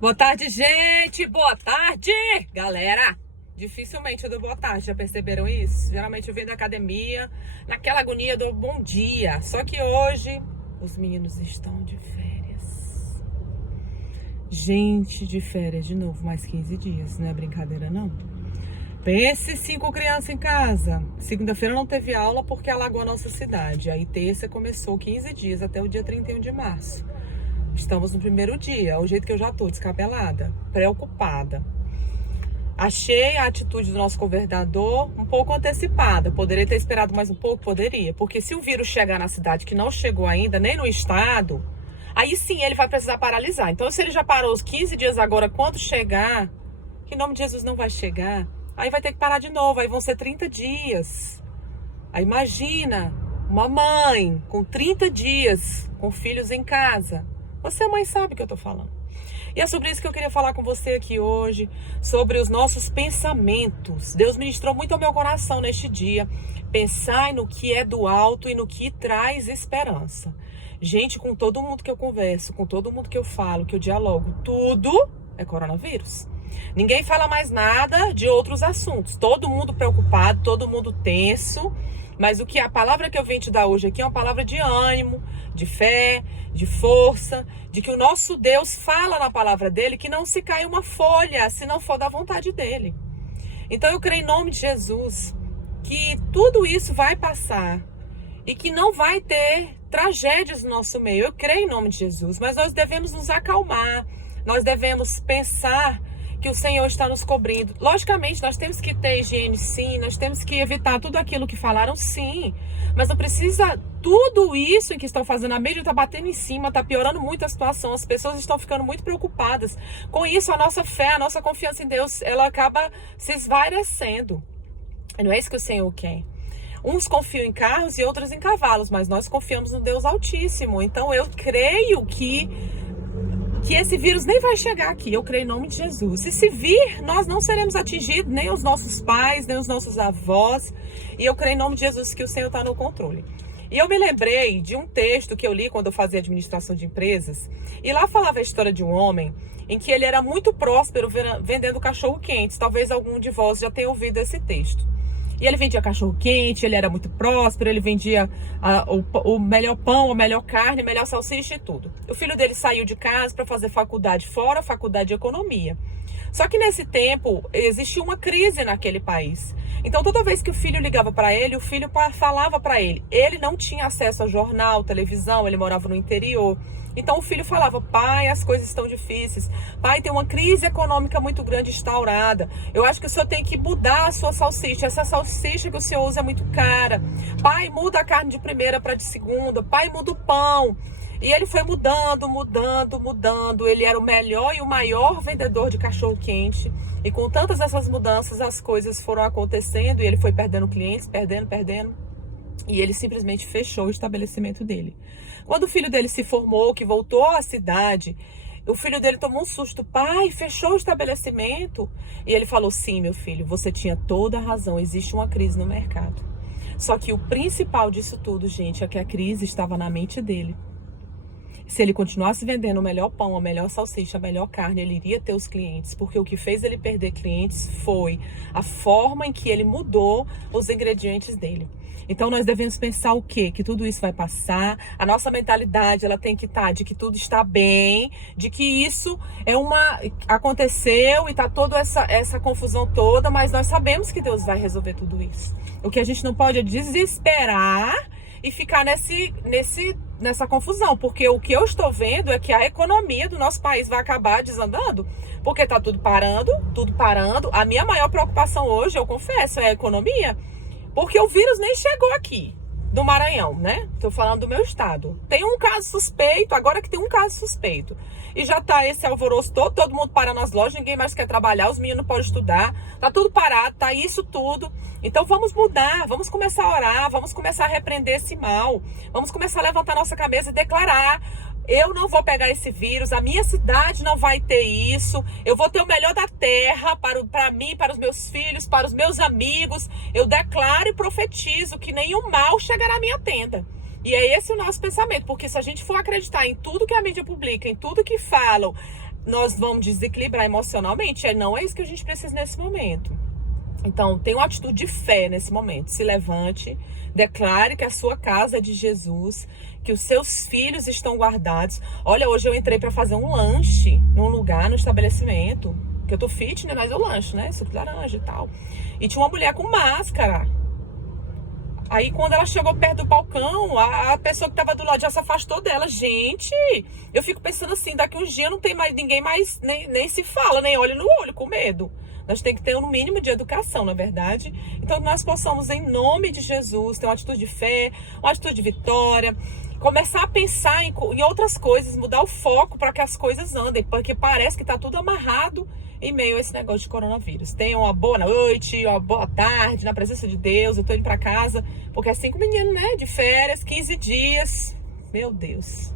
Boa tarde, gente! Boa tarde, galera! Dificilmente eu dou boa tarde, já perceberam isso? Geralmente eu venho da academia, naquela agonia do bom dia. Só que hoje os meninos estão de férias. Gente, de férias de novo, mais 15 dias, não é brincadeira não. Pense 5 crianças em casa. Segunda-feira não teve aula porque alagou a nossa cidade. Aí terça começou 15 dias até o dia 31 de março. Estamos no primeiro dia, o jeito que eu já tô, descabelada, preocupada. Achei a atitude do nosso governador um pouco antecipada. Poderia ter esperado mais um pouco? Poderia. Porque se o vírus chegar na cidade, que não chegou ainda, nem no estado, aí sim ele vai precisar paralisar. Então, se ele já parou os 15 dias agora, quando chegar, que em nome de Jesus não vai chegar, aí vai ter que parar de novo, aí vão ser 30 dias. Aí imagina uma mãe com 30 dias, com filhos em casa. Você, mãe, sabe o que eu tô falando. E é sobre isso que eu queria falar com você aqui hoje, sobre os nossos pensamentos. Deus ministrou muito ao meu coração neste dia. Pensai no que é do alto e no que traz esperança. Gente, com todo mundo que eu converso, com todo mundo que eu falo, que eu dialogo, tudo é coronavírus. Ninguém fala mais nada de outros assuntos. Todo mundo preocupado, todo mundo tenso. Mas a palavra que eu venho te dar hoje aqui é uma palavra de ânimo, de fé, de força, de que o nosso Deus fala na palavra dele que não se cai uma folha se não for da vontade dele. Então eu creio em nome de Jesus que tudo isso vai passar e que não vai ter tragédias no nosso meio. Eu creio em nome de Jesus, mas nós devemos nos acalmar, nós devemos pensar que o Senhor está nos cobrindo. Logicamente, nós temos que ter higiene, sim. Nós temos que evitar tudo aquilo que falaram, sim. Mas não precisa tudo isso que estão fazendo. A mídia está batendo em cima, está piorando muito a situação. As pessoas estão ficando muito preocupadas. Com isso, a nossa fé, a nossa confiança em Deus, ela acaba se esvaecendo. Não é isso que o Senhor quer. Uns confiam em carros e outros em cavalos, mas nós confiamos no Deus Altíssimo. Então, eu creio que esse vírus nem vai chegar aqui, eu creio em nome de Jesus. E se vir, nós não seremos atingidos, nem os nossos pais, nem os nossos avós. E eu creio em nome de Jesus que o Senhor está no controle. E eu me lembrei de um texto que eu li quando eu fazia administração de empresas. E lá falava a história de um homem em que ele era muito próspero vendendo cachorro-quentes. Talvez algum de vós já tenha ouvido esse texto. E ele vendia cachorro-quente, ele era muito próspero, ele vendia o melhor pão, a melhor carne, a melhor salsicha e tudo. O filho dele saiu de casa para fazer faculdade fora, faculdade de economia. Só que nesse tempo existia uma crise naquele país. Então toda vez que o filho ligava para ele, o filho falava para ele. Ele não tinha acesso a jornal, televisão, ele morava no interior. Então o filho falava: pai, as coisas estão difíceis. Pai, tem uma crise econômica muito grande instaurada. Eu acho que o senhor tem que mudar a sua salsicha. Essa salsicha que o senhor usa é muito cara. Pai, muda a carne de primeira para de segunda. Pai, muda o pão. E ele foi mudando. Ele era o melhor e o maior vendedor de cachorro-quente. E com tantas essas mudanças, as coisas foram acontecendo e ele foi perdendo clientes, perdendo. E ele simplesmente fechou o estabelecimento dele. Quando o filho dele se formou, que voltou à cidade, o filho dele tomou um susto. Pai, fechou o estabelecimento? E ele falou: sim, meu filho, você tinha toda a razão, existe uma crise no mercado. Só que o principal disso tudo, gente, é que a crise estava na mente dele. Se ele continuasse vendendo o melhor pão, a melhor salsicha, a melhor carne, ele iria ter os clientes. Porque o que fez ele perder clientes foi a forma em que ele mudou os ingredientes dele. Então nós devemos pensar o quê? Que tudo isso vai passar. A nossa mentalidade, ela tem que estar de que tudo está bem, de que isso aconteceu e está toda essa confusão toda, mas nós sabemos que Deus vai resolver tudo isso. O que a gente não pode é desesperar e ficar nessa confusão, porque o que eu estou vendo é que a economia do nosso país vai acabar desandando, porque está tudo parando. A minha maior preocupação hoje, eu confesso, é a economia, porque o vírus nem chegou aqui, do Maranhão, né? Estou falando do meu estado. Tem um caso suspeito, agora que tem um caso suspeito. E já tá esse alvoroço todo mundo parando nas lojas, ninguém mais quer trabalhar, os meninos não podem estudar, tá tudo parado, tá isso tudo. Então vamos mudar, vamos começar a orar, vamos começar a repreender esse mal, vamos começar a levantar nossa cabeça e declarar: eu não vou pegar esse vírus, a minha cidade não vai ter isso, eu vou ter o melhor da terra para mim, para os meus filhos, para os meus amigos. Eu declaro e profetizo que nenhum mal chegará à minha tenda. E é esse o nosso pensamento, porque se a gente for acreditar em tudo que a mídia publica, em tudo que falam, nós vamos desequilibrar emocionalmente. Não é isso que a gente precisa nesse momento. Então, tenha uma atitude de fé nesse momento. Se levante, declare que a sua casa é de Jesus, que os seus filhos estão guardados. Olha, hoje eu entrei para fazer um lanche num lugar, no estabelecimento, que eu tô fitness, mas eu lanche, né? Suco de laranja e tal. E tinha uma mulher com máscara. Aí, quando ela chegou perto do balcão, a pessoa que tava do lado já se afastou dela. Gente, eu fico pensando assim, daqui uns dias não tem mais ninguém mais, nem se fala, nem olha no olho, com medo. Nós temos que ter um mínimo de educação, na verdade. Então, que nós possamos, em nome de Jesus, ter uma atitude de fé, uma atitude de vitória, começar a pensar em outras coisas, mudar o foco para que as coisas andem, porque parece que está tudo amarrado em meio a esse negócio de coronavírus. Tenham uma boa noite, uma boa tarde, na presença de Deus. Eu tô indo para casa, porque é 5 meninos, né, de férias, 15 dias. Meu Deus.